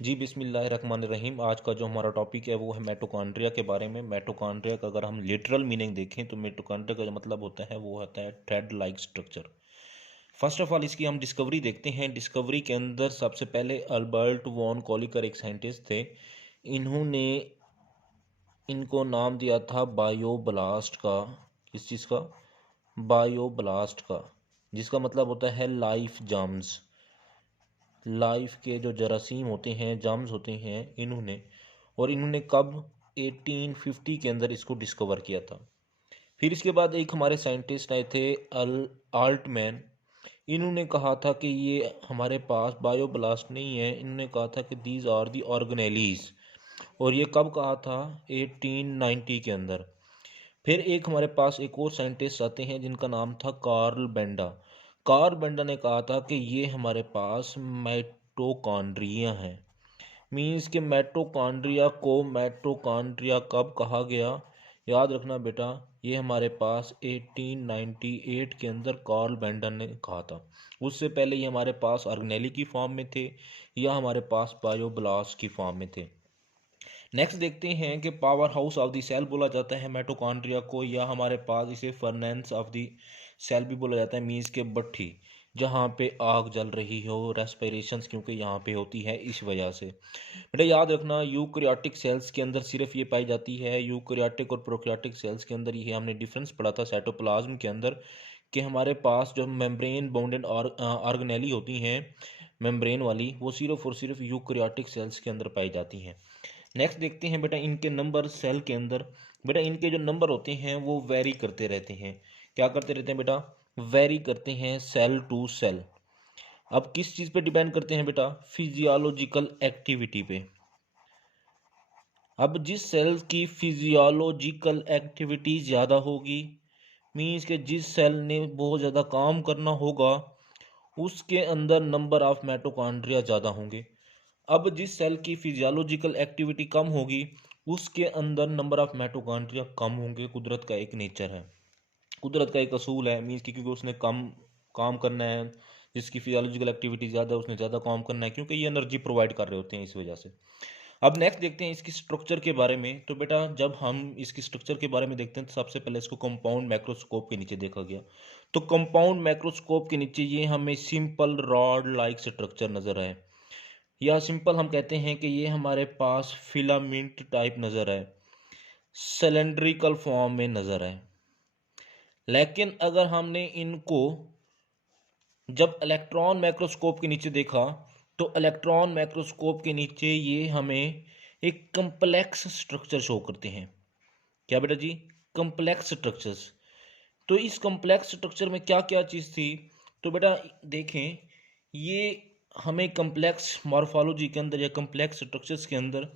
जी बिस्मिल्लाहिर्रहमानिर्रहीम। आज का जो हमारा टॉपिक है वो है मिटोकॉन्ड्रिया के बारे में। मिटोकॉन्ड्रिया का अगर हम लिटरल मीनिंग देखें तो मिटोकॉन्ड्रिया का जो मतलब होता है वो होता है thread like structure. First of all इसकी हम डिस्कवरी देखते हैं। डिस्कवरी के अंदर सबसे पहले अल्बर्ट वॉन कॉलिकर एक साइंटिस्ट थे। इन्होंने इनको नाम दिया था बायोब्लास्ट का। किस चीज़ का? बायोब्लास्ट का, जिसका मतलब होता है लाइफ जर्म्स। लाइफ के जो जरासीम होते हैं, जर्म्स होते हैं, इन्होंने कब 1850 के अंदर इसको डिस्कवर किया था। फिर इसके बाद एक हमारे साइंटिस्ट आए थे आल्टमैन। इन्होंने कहा था कि ये हमारे पास बायोब्लास्ट नहीं है। इन्होंने कहा था कि दीज आर दी ऑर्गेनेलीज, और ये कब कहा था? 1890 के अंदर। फिर एक हमारे पास एक और साइंटिस्ट आते हैं जिनका नाम था कार्ल बेंडा। कार्ल बेंडा ने कहा था कि ये हमारे पास माइटोकॉन्ड्रिया है। मीन्स के माइटोकॉन्ड्रिया कब कहा गया? याद रखना बेटा, ये हमारे पास 1898 के अंदर कार्ल बेंडा ने कहा था। उससे पहले ये हमारे पास ऑर्गेनेली की फॉर्म में थे या हमारे पास बायोब्लास्ट की फॉर्म में थे। नेक्स्ट देखते हैं कि powerhouse of the cell बोला जाता है माइटोकॉन्ड्रिया को, या हमारे पास इसे फर्नेंस ऑफ द सेल भी बोला जाता है। मीन्स के भट्ठी, जहाँ पे आग जल रही हो, रेस्पिरेशंस क्योंकि यहाँ पे होती है इस वजह से। बेटा याद रखना, यूकैरियोटिक सेल्स के अंदर सिर्फ ये पाई जाती है। यूकैरियोटिक और प्रोकैरियोटिक सेल्स के अंदर ये हमने डिफरेंस पढ़ा था साइटोप्लाज्म के अंदर, कि हमारे पास जो मेम्ब्रेन बाउंडेड ऑर्गेनेली होती हैं, मेम्ब्रेन वाली, वो सिर्फ और सिर्फ यूकैरियोटिक सेल्स के अंदर पाई जाती हैं। नेक्स्ट देखते हैं बेटा इनके नंबर सेल के अंदर। बेटा इनके जो नंबर होते हैं वो वेरी करते रहते हैं। क्या करते रहते हैं बेटा? वेरी करते हैं सेल टू सेल। अब किस चीज़ पे डिपेंड करते हैं बेटा? फिजियोलॉजिकल एक्टिविटी पे। अब जिस सेल की फिजियोलॉजिकल एक्टिविटी ज़्यादा होगी, मीन्स के जिस सेल ने बहुत ज़्यादा काम करना होगा, उसके अंदर नंबर ऑफ माइटोकॉन्ड्रिया ज़्यादा होंगे। अब जिस सेल की फिजियोलॉजिकल एक्टिविटी कम होगी, उसके अंदर नंबर ऑफ माइटोकॉन्ड्रिया कम होंगे। कुदरत का एक नेचर है, कुदरत का एक असूल है। मीन्स क्योंकि उसने कम काम करना है, जिसकी फिजियोलॉजिकल एक्टिविटी ज़्यादा, उसने ज़्यादा काम करना है, क्योंकि ये एनर्जी प्रोवाइड कर रहे होते हैं इस वजह से। अब नेक्स्ट देखते हैं इसकी स्ट्रक्चर के बारे में। तो बेटा जब हम इसकी स्ट्रक्चर के बारे में देखते हैं तो सबसे पहले इसको कंपाउंड माइक्रोस्कोप के नीचे देखा गया। तो कंपाउंड माइक्रोस्कोप के नीचे ये हमें सिंपल रॉड लाइक स्ट्रक्चर नजर आए, या सिंपल हम कहते हैं कि ये हमारे पास फिलामेंट टाइप नज़र आए, सिलेंड्रिकल फॉर्म में नज़र आए। लेकिन अगर हमने इनको जब इलेक्ट्रॉन माइक्रोस्कोप के नीचे देखा, तो इलेक्ट्रॉन माइक्रोस्कोप के नीचे ये हमें एक कम्प्लेक्स स्ट्रक्चर शो करते हैं। क्या बेटा जी? Complex structures. तो इस कम्प्लेक्स स्ट्रक्चर में क्या क्या चीज़ थी? तो बेटा देखें, ये हमें कम्प्लेक्स मॉर्फोलॉजी के अंदर या कम्प्लेक्स स्ट्रक्चर्स के अंदर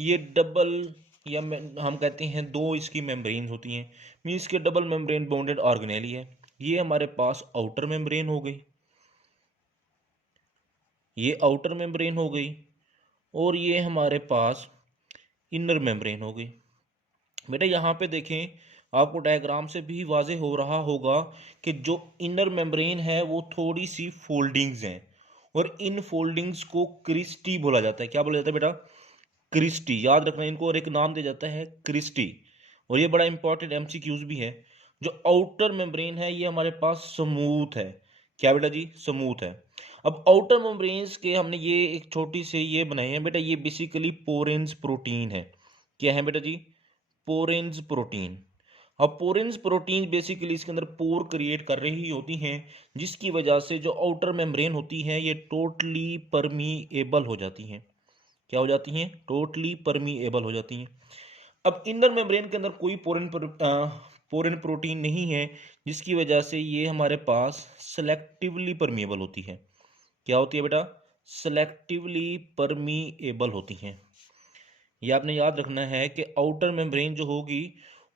ये डबल, या हम कहते हैं दो इसकी मेम्ब्रेन होती हैं। मीन्स के डबल मेम्ब्रेन बाउंडेड ऑर्गेनेली है। ये हमारे पास आउटर मेम्ब्रेन हो गई, ये आउटर मेम्ब्रेन हो गई, और ये हमारे पास इनर मेम्ब्रेन हो गई। बेटा यहाँ पे देखें, आपको डायग्राम से भी वाजे हो रहा होगा कि जो इनर मेम्ब्रेन है वो थोड़ी सी फोल्डिंग्स हैं, और इन फोल्डिंग्स को क्रिस्टी बोला जाता है। क्या बोला जाता है बेटा? क्रिस्टी। याद रखना इनको, और एक नाम दिया जाता है क्रिस्टी। और ये बड़ा इंपॉर्टेंट एमसीक्यूज भी है। जो आउटर मेम्ब्रेन है ये हमारे पास स्मूथ है। क्या बेटा जी? स्मूथ है। अब आउटर मेम्ब्रेन्स के हमने ये एक छोटी से ये बनाए हैं बेटा, ये बेसिकली पोरेंस प्रोटीन है। क्या है बेटा जी? पोरेंस प्रोटीन। अब पोरेंस प्रोटीन बेसिकली इसके अंदर पोर क्रिएट कर रही होती हैं, जिसकी वजह से जो आउटर मेम्ब्रेन होती है ये टोटली परमीएबल हो जाती हैं। क्या हो जाती हैं? टोटली परमीएबल हो जाती हैं। अब इनर मेम्ब्रेन के अंदर कोई पोरेन प्रोटीन नहीं है, जिसकी वजह से ये हमारे पास सेलेक्टिवली परमीएबल होती है। क्या होती है बेटा? सेलेक्टिवली परमीएबल होती हैं। ये आपने याद रखना है कि आउटर मेम्ब्रेन जो होगी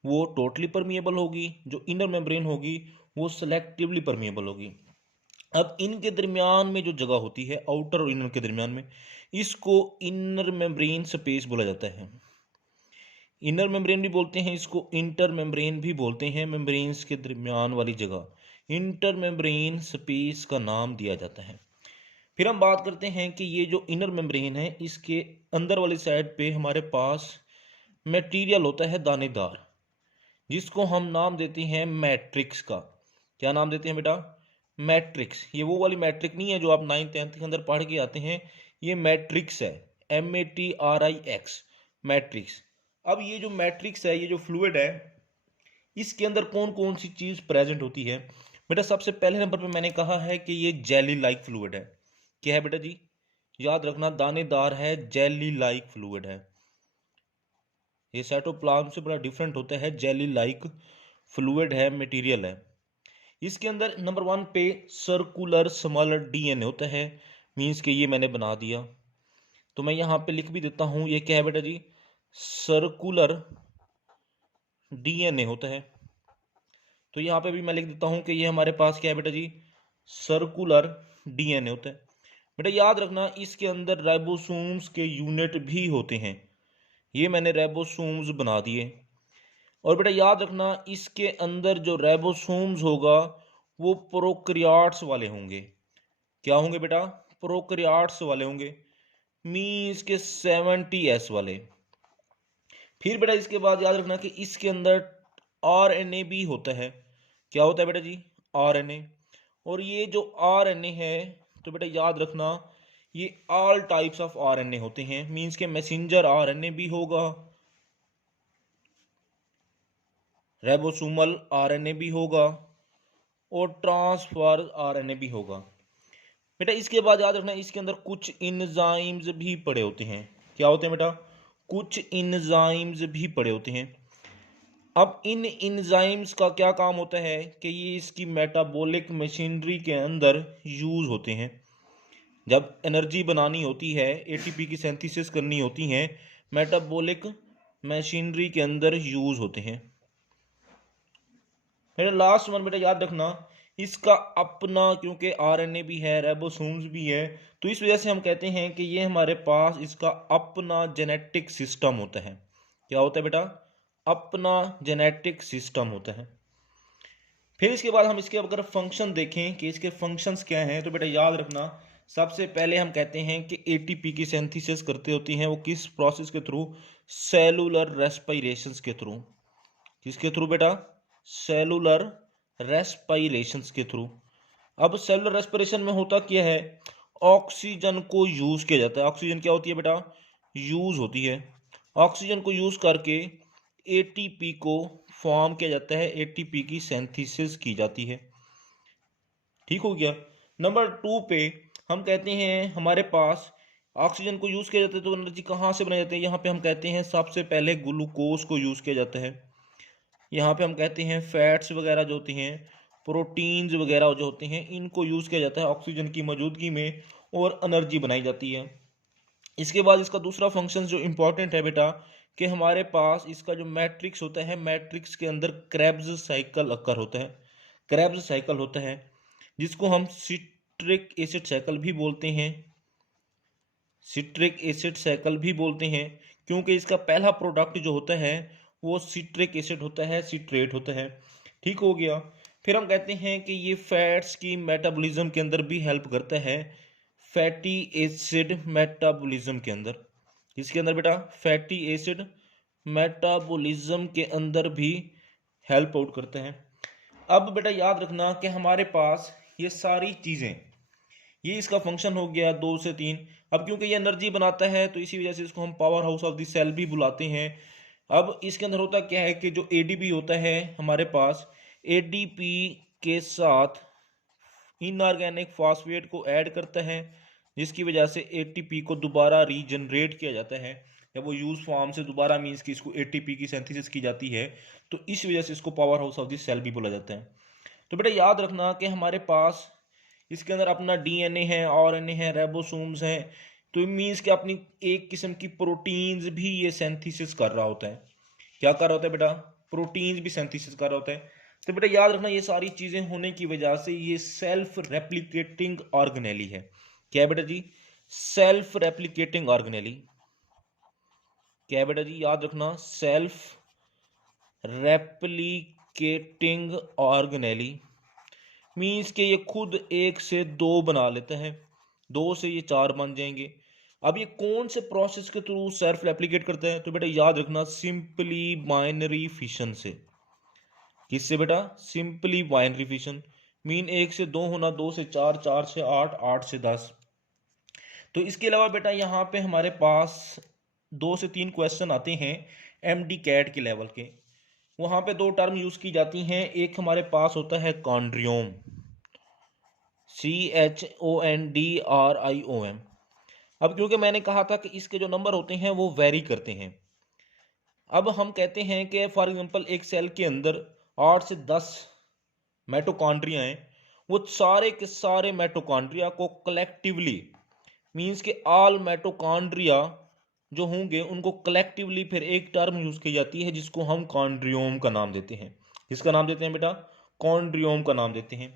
वो टोटली परमीएबल होगी, जो इनर मेम्ब्रेन होगी वो सेलेक्टिवली परमीएबल होगी। अब इनके दरमियान में जो जगह होती है आउटर और इनर के दरमियान में, इसको इनर मेम्ब्रेन स्पेस बोला जाता है। इनर मेम्ब्रेन भी बोलते हैं इसको, इंटर मेम्ब्रेन भी बोलते हैं। मेम्ब्रेन्स के दरमियान वाली जगह इंटर मेम्ब्रेन स्पेस का नाम दिया जाता है। फिर हम बात करते हैं कि ये जो इनर मेम्ब्रेन है, इसके अंदर वाली साइड पे हमारे पास मटेरियल होता है दानेदार, जिसको हम नाम देते हैं मैट्रिक्स का। क्या नाम देते हैं बेटा? मैट्रिक्स। ये वो वाली मैट्रिक नहीं है जो आप 9th 10th के अंदर पढ़ के आते हैं, ये मैट्रिक्स है, MATRIX, मैट्रिक्स। अब ये जो मैट्रिक्स है, ये जो फ्लूइड है, इसके अंदर कौन कौन सी चीज प्रेजेंट होती है बेटा? सबसे पहले नंबर पे मैंने कहा है कि ये जेली लाइक फ्लूइड है। क्या है बेटा जी? याद रखना, दानेदार है, जेली लाइक फ्लूइड है। ये साइटोप्लाज्म से बड़ा डिफरेंट होता है, जेली लाइक फ्लूइड है, मटेरियल है। इसके अंदर नंबर 1 पे सर्कुलर स्मॉलर DNA होता है, मींस कि ये मैंने बना दिया, तो मैं यहाँ पे लिख भी देता हूँ, ये क्या है बेटा जी? सर्कुलर DNA होता है। तो यहाँ पे भी मैं लिख देता हूँ कि ये हमारे पास क्या है बेटा जी? सर्कुलर DNA होता है। बेटा याद रखना, इसके अंदर राइबोसोम्स के यूनिट भी होते हैं, ये मैंने राइबोसोम्स बना दिए। और बेटा याद रखना, इसके अंदर जो राइबोसोम्स होगा वो प्रोकैरियोट्स वाले होंगे। क्या होंगे बेटा? प्रोकैरियोट्स वाले होंगे, मीन्स के 70S वाले। फिर बेटा इसके बाद याद रखना कि इसके अंदर RNA भी होता है। क्या होता है बेटा जी? RNA। और ये जो RNA है, तो बेटा याद रखना, ये ऑल टाइप्स ऑफ RNA होते हैं, मीन्स के मैसेंजर RNA भी होगा, राइबोसोमल RNA भी होगा, और ट्रांसफर RNA भी होगा। बेटा इसके बाद याद रखना, इसके अंदर कुछ इंजाइम्स भी पड़े होते हैं। क्या होते हैं बेटा? कुछ इंजाइम्स भी पड़े होते हैं। अब इन इंजाइम्स का क्या काम होता है कि ये इसकी मेटाबॉलिक मशीनरी के अंदर यूज होते हैं। जब एनर्जी बनानी होती है, ATP की सिंथेसिस करनी होती है, मेटाबॉलिक मशीनरी के अंदर यूज होते हैं। मेरा लास्ट वन बेटा याद रखना, इसका अपना, क्योंकि RNA भी है, राइबोसोम्स भी है, तो इस वजह से हम कहते हैं कि ये हमारे पास इसका अपना जेनेटिक सिस्टम होता है। क्या होता है बेटा? अपना जेनेटिक सिस्टम होता है। फिर इसके बाद हम इसके अगर फंक्शन देखें कि इसके फंक्शंस क्या हैं, तो बेटा याद रखना, सबसे पहले हम कहते हैं कि ATP की सिंथेसिस करते होती हैं, वो किस प्रोसेस के थ्रू? सेलुलर रेस्पिरेशंस के थ्रू। किसके थ्रू बेटा? सेलुलर रेस्पिरेशंस के थ्रू। अब सेलुलर रेस्पिरेशन में होता क्या है? ऑक्सीजन को यूज किया जाता है। ऑक्सीजन क्या होती है बेटा? यूज होती है। ऑक्सीजन को यूज करके ATP को फॉर्म किया जाता है, ATP की सिंथेसिस की जाती है। ठीक हो गया। नंबर 2 पे हम कहते हैं हमारे पास ऑक्सीजन को यूज किया जाता है, तो एनर्जी कहाँ से बनाई जाती है? यहाँ पे हम कहते हैं सबसे पहले ग्लूकोज को यूज किया जाता है। यहाँ पे हम कहते हैं फैट्स वगैरह जो होती हैं, प्रोटीन्स वगैरह जो होते हैं, इनको यूज किया जाता है ऑक्सीजन की मौजूदगी में, और एनर्जी बनाई जाती है। इसके बाद इसका दूसरा फंक्शन जो इंपॉर्टेंट है बेटा, कि हमारे पास इसका जो मैट्रिक्स होता है, मैट्रिक्स के अंदर क्रेब्स साइकिल अकर होता है। क्रेब्स साइकिल होता है, जिसको हम सिट्रिक एसिड साइकिल भी बोलते हैं। सिट्रिक एसिड साइकिल भी बोलते हैं, क्योंकि इसका पहला प्रोडक्ट जो होता है वो सिट्रिक एसिड होता है, सिट्रेट होता है। ठीक हो गया। फिर हम कहते हैं कि ये फैट्स की मेटाबॉलिज्म के अंदर भी हेल्प करता है, फैटी एसिड मेटाबॉलिज्म के अंदर। इसके अंदर बेटा फैटी एसिड मेटाबॉलिज्म के अंदर भी हेल्प आउट करते हैं। अब बेटा याद रखना कि हमारे पास ये सारी चीज़ें, ये इसका फंक्शन हो गया 2 से 3। अब क्योंकि ये एनर्जी बनाता है, तो इसी वजह से इसको हम powerhouse of the cell भी बुलाते हैं। अब इसके अंदर होता क्या है कि जो ADP होता है हमारे पास, ADP के साथ इनऑर्गेनिक फॉस्फेट को ऐड करता है, जिसकी वजह से ATP को दोबारा रीजनरेट किया जाता है। जब वो यूज फॉर्म से दोबारा मीन्स कि इसको ATP की सिंथेसिस की जाती है, तो इस वजह से इसको powerhouse of the cell भी बोला जाता है। तो बेटा याद रखना कि हमारे पास इसके अंदर अपना DNA है, RNA है, राइबोसोम्स हैं, तो मीन्स कि अपनी एक किस्म की प्रोटीन्स भी ये सिंथेसिस कर रहा होता है। क्या कर रहा होता है बेटा? प्रोटीन्स भी सिंथेसिस कर रहा होता है। तो बेटा याद रखना, ये सारी चीजें होने की वजह से ये सेल्फ रेप्लिकेटिंग ऑर्गेनेली है। क्या है बेटा जी? Self replicating organelle. क्या है बेटा जी? याद रखना, सेल्फ रेप्लिकेटिंग ऑर्गेनेली मीन्स कि ये खुद एक से दो बना लेता है। 2 से ये 4 बन जाएंगे। अब ये कौन से प्रोसेस के थ्रू सेल्फ रेप्लिकेट करता है? तो बेटा याद रखना, सिंपली बाइनरी फिशन से। किससे बेटा? Simply binary fission. मीन 1 से 2 होना, 2 से 4, 4 से 8, 8 से 10। तो इसके अलावा बेटा यहाँ पे हमारे पास 2 से 3 क्वेश्चन आते हैं एमडी कैट के लेवल के। वहाँ पे 2 टर्म यूज की जाती हैं। एक हमारे पास होता है कॉन्ड्रियोम, CHONDRIOM। अब क्योंकि मैंने कहा था कि इसके जो नंबर होते हैं वो वेरी करते हैं। अब हम कहते हैं कि फॉर एग्जांपल एक सेल के अंदर 8 से 10 माइटोकॉन्ड्रिया हैं। वो सारे के सारे माइटोकॉन्ड्रिया को कलेक्टिवली, मींस के ऑल माइटोकॉन्ड्रिया जो होंगे उनको कलेक्टिवली फिर एक टर्म यूज की जाती है जिसको हम कॉन्ड्रियोम का नाम देते हैं। किसका नाम देते हैं बेटा? कॉन्ड्रियोम का नाम देते हैं।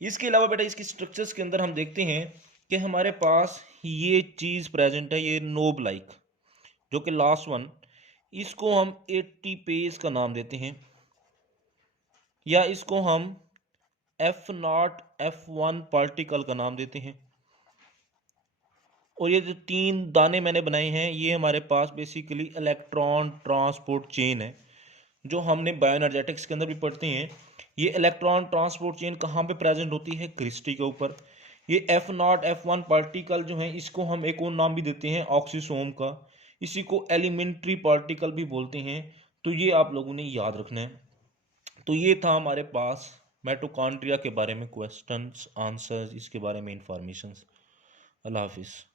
इसके अलावा बेटा इसकी स्ट्रक्चर्स के अंदर हम देखते हैं कि हमारे पास ये चीज प्रेजेंट है, ये नोब लाइक, जो कि लास्ट वन, इसको हम 80 पेज का नाम देते हैं, या इसको हम F0 F1 पार्टिकल का नाम देते हैं। और ये जो 3 दाने मैंने बनाए हैं ये हमारे पास बेसिकली इलेक्ट्रॉन ट्रांसपोर्ट चेन है, जो हमने बायोएनर्जेटिक्स के अंदर भी पढ़ते हैं। ये इलेक्ट्रॉन ट्रांसपोर्ट चेन कहाँ पे प्रेजेंट होती है? क्रिस्टल के ऊपर। ये F0 F1 पार्टिकल जो है इसको हम एक और नाम भी देते हैं ऑक्सीसोम का। इसी को एलिमेंट्री पार्टिकल भी बोलते हैं। तो ये आप लोगों ने याद रखना है। तो ये था हमारे पास माइटोकॉन्ड्रिया के बारे में क्वेश्चंस आंसर्स, इसके बारे में इंफॉर्मेशंस। अल्लाह हाफिज़।